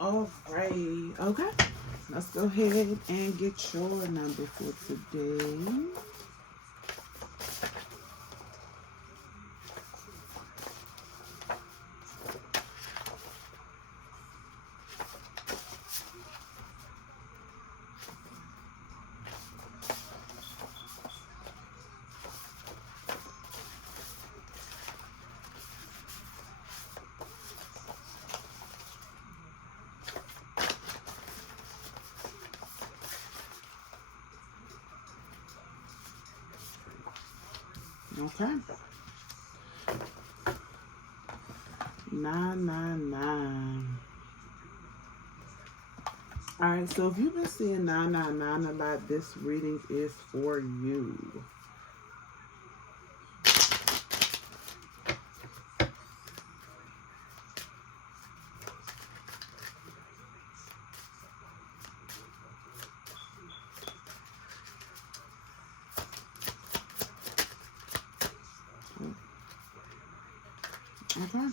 All right. Okay. Let's go ahead and get your number for today. Okay. 999. All right. So if you've been seeing 999 a lot, this reading is for you. Okay.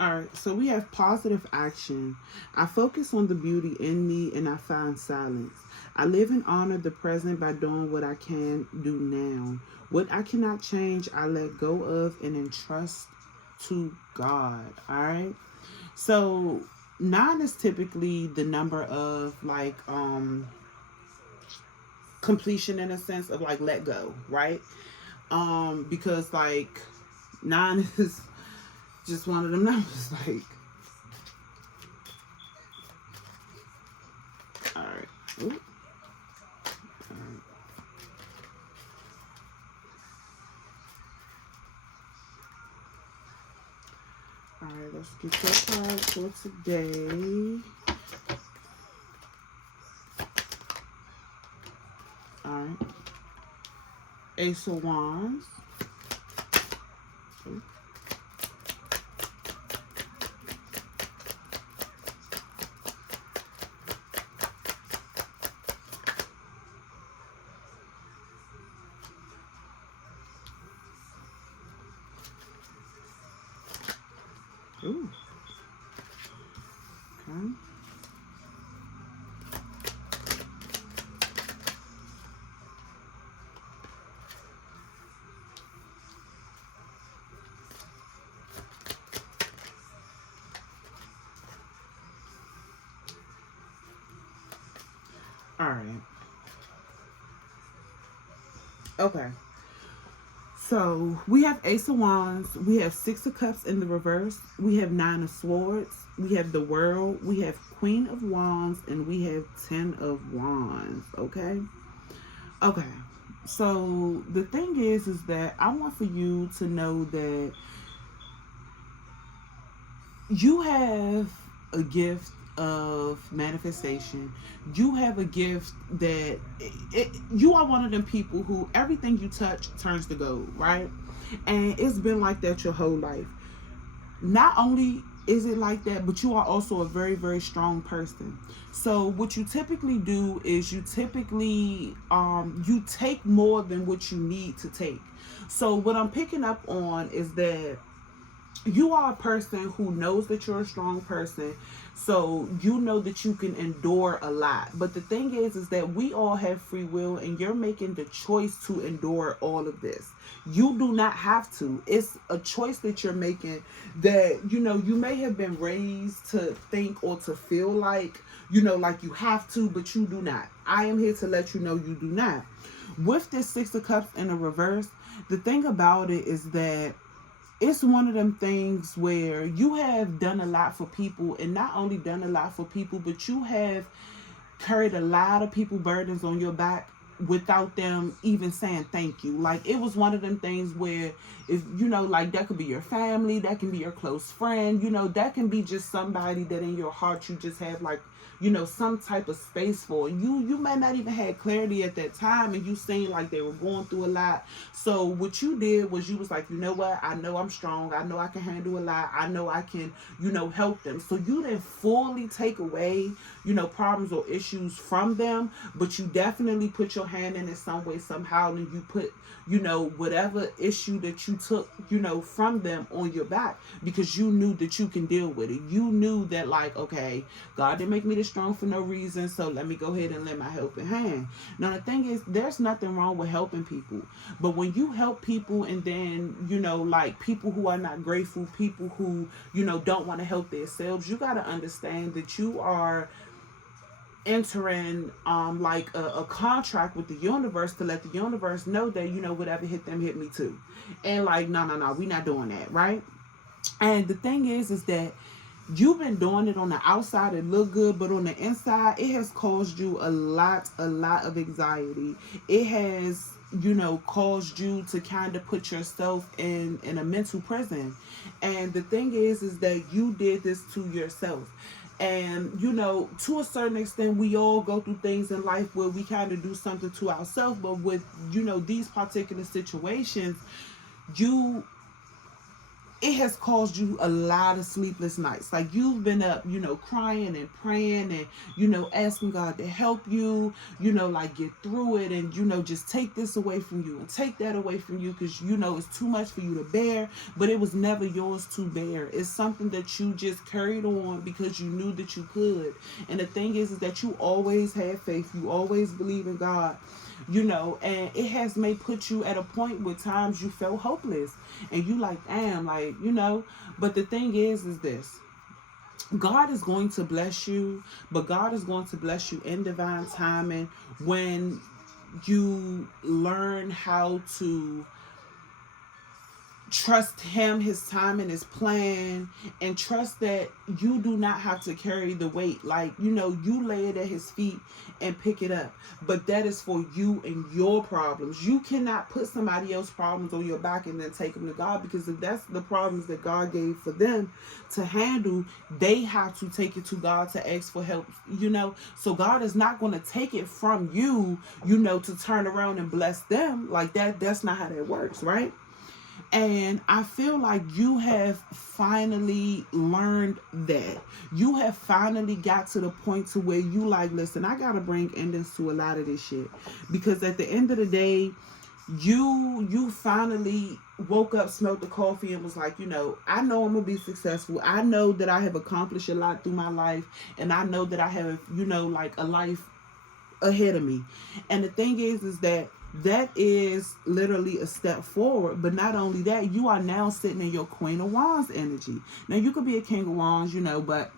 All right, so we have positive action. I focus on the beauty in me and I find silence. I live and honor the present by doing what I can do now. What I cannot change, I let go of and entrust to God. All right. So nine is typically the number of like completion in a sense of like let go, right? Because like nine is just one of them numbers like all right. Ooh. All right. All right, let's get your card for today. All right. Ace of Wands. Ooh. Ooh. Okay. All right. Okay. So we have Ace of Wands, we have Six of Cups in the reverse, we have Nine of Swords, we have the World, we have Queen of Wands, and we have Ten of Wands. Okay. Okay. So the thing is that I want for you to know that you have a gift of manifestation. You have a gift that you are one of them people who everything you touch turns to gold, right? And it's been like that your whole life. Not only is it like that, but you are also a very, very strong person. So what you typically do is you typically you take more than what you need to take. So what I'm picking up on is that you are a person who knows that you're a strong person, so you know that you can endure a lot. But the thing is that we all have free will and you're making the choice to endure all of this. You do not have to. It's a choice that you're making, that you may have been raised to think or to feel like like you have to, but you do not. I am here to let you know you do not. With this Six of Cups in a reverse, the thing about it is that it's one of them things where you have done a lot for people, and not only done a lot for people, but you have carried a lot of people burdens on your back without them even saying thank you. Like, it was one of them things where, if like, that could be your family, that can be your close friend, that can be just somebody that in your heart you just have like some type of space for. You may not even had clarity at that time, and you seemed like they were going through a lot. So what you did was you was like, you know what, I know I'm strong, I know I can handle a lot, I know I can help them. So you didn't fully take away problems or issues from them, but you definitely put your your hand in it some way, somehow, and you put, whatever issue that you took, from them on your back, because you knew that you can deal with it. You knew that, like, okay, God didn't make me this strong for no reason, so let me go ahead and lend my helping hand. Now, the thing is, there's nothing wrong with helping people. But when you help people and then, like people who are not grateful, people who, don't want to help themselves, you got to understand that you are entering like a contract with the universe to let the universe know that, whatever hit them hit me too. And like, no, we not doing that, right? And the thing is that you've been doing it on the outside, it look good, but on the inside, it has caused you a lot of anxiety. It has, caused you to kind of put yourself in a mental prison. And the thing is that you did this to yourself. And, to a certain extent, we all go through things in life where we kind of do something to ourselves. But with, these particular situations, it has caused you a lot of sleepless nights. Like, you've been up, crying and praying and, asking God to help you, like get through it and, just take this away from you and take that away from you because, it's too much for you to bear, but it was never yours to bear. It's something that you just carried on because you knew that you could. And the thing is that you always had faith. You always believe in God. And it has may put you at a point where times you felt hopeless and you like, damn, like, but the thing is this: God is going to bless you, but God is going to bless you in divine timing when you learn how to trust him, his time, and his plan, and trust that you do not have to carry the weight. Like, you lay it at his feet and pick it up, but that is for you and your problems. You cannot put somebody else's problems on your back and then take them to God, because if that's the problems that God gave for them to handle, they have to take it to God to ask for help, so God is not going to take it from you, to turn around and bless them. Like, that's not how that works, right? And I feel like you have finally learned that. You have finally got to the point to where you like, listen, I got to bring endings to a lot of this shit. Because at the end of the day, you finally woke up, smelled the coffee, and was like, I know I'm going to be successful. I know that I have accomplished a lot through my life. And I know that I have, like a life ahead of me. And the thing is that is literally a step forward. But not only that, you are now sitting in your Queen of Wands energy. Now, you could be a King of Wands, but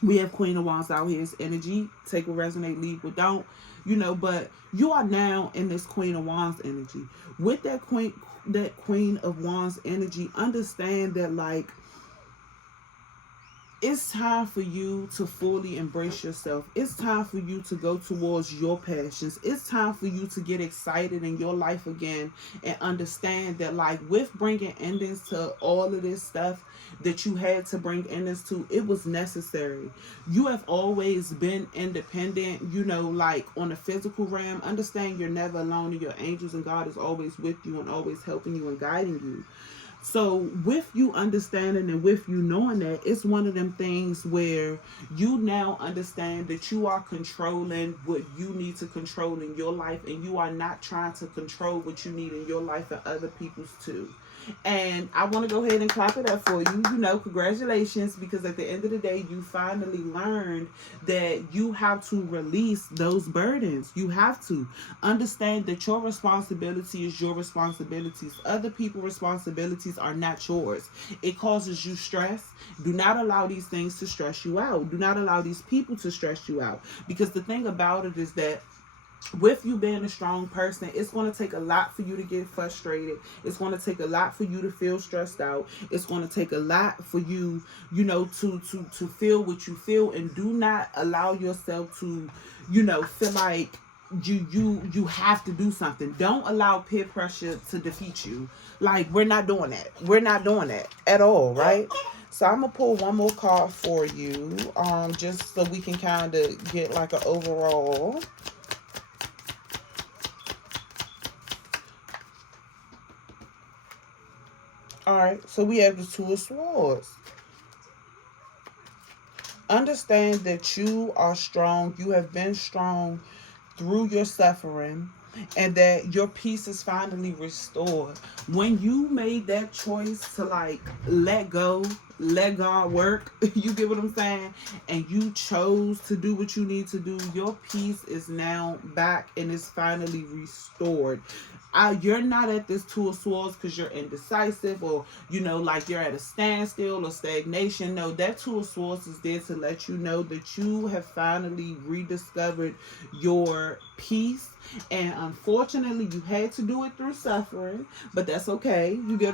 we have Queen of Wands out here's energy. Take what resonate, leave what don't, but you are now in this Queen of Wands energy. With that Queen of Wands energy, understand that, like, it's time for you to fully embrace yourself. It's time for you to go towards your passions. It's time for you to get excited in your life again and understand that, like, with bringing endings to all of this stuff that you had to bring endings to, it was necessary. You have always been independent, like on the physical realm. Understand you're never alone, and your angels and God is always with you and always helping you and guiding you. So with you understanding and with you knowing that, it's one of them things where you now understand that you are controlling what you need to control in your life, and you are not trying to control what you need in your life and other people's too. And I want to go ahead and clap it up for you. Congratulations, because at the end of the day, you finally learned that you have to release those burdens. You have to understand that your responsibility is your responsibilities. Other people's responsibilities are not yours. It causes you stress. Do not allow these things to stress you out. Do not allow these people to stress you out. Because the thing about it is that with you being a strong person, it's going to take a lot for you to get frustrated. It's going to take a lot for you to feel stressed out. It's going to take a lot for you, to feel what you feel. And do not allow yourself to, feel like you have to do something. Don't allow peer pressure to defeat you. Like, we're not doing that. We're not doing that at all, right? So I'm gonna pull one more card for you, just so we can kind of get like an overall. Alright, so we have the Two of Swords. Understand that you are strong. You have been strong through your suffering. and that your peace is finally restored. When you made that choice to like let go, let God work, you get what I'm saying? And you chose to do what you need to do, your peace is now back and is finally restored. You're not at this two of swords because you're indecisive or like you're at a standstill or stagnation. No, that two of swords is there to let you know that you have finally rediscovered your peace. And unfortunately, you had to do it through suffering, but that's okay. You get